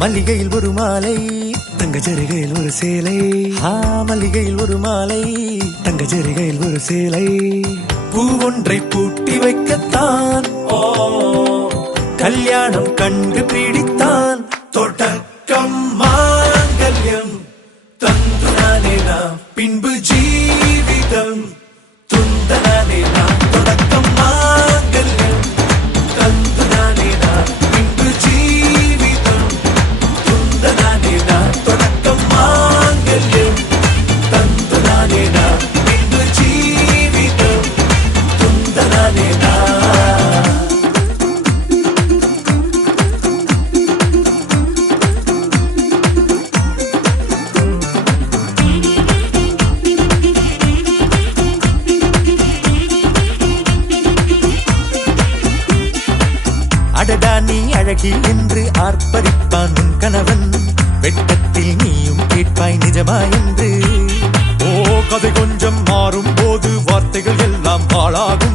மல்லிகையில் ஒரு மாலை தங்க ஜரிகையில் ஒரு சேலை. மல்லிகையில் ஒரு மாலை தங்க ஜரிகையில் ஒரு சேலை. பூ ஒன்றை பூட்டி வைக்கத்தான் கல்யாணம் கண்டு பிடித்தான். தொடக்கம் மாங்கல்யம் தந்து நானே நாம் பின்பு ஜீவிதம் துந்த நானே நாம். தொடக்கம் மாங்கல்யம் தந்து நானே நாம் பின்பு ஜீவிதம் துந்த நானே நாம். தொடக்கம் மாங்கல்யம் தந்து நானே நாம் பின்பு ஜீவிதம் துந்த நானே நாம். அடடா நீ அழகி என்று ஆர்ப்பரிப்பான் உன் கணவன். வெட்டத்தில் நீயும் கேட்பாய் நிஜமா என்று. கதை கொஞ்சம் மாறும் போது வார்த்தைகள் எல்லாம் ஆளாகும்.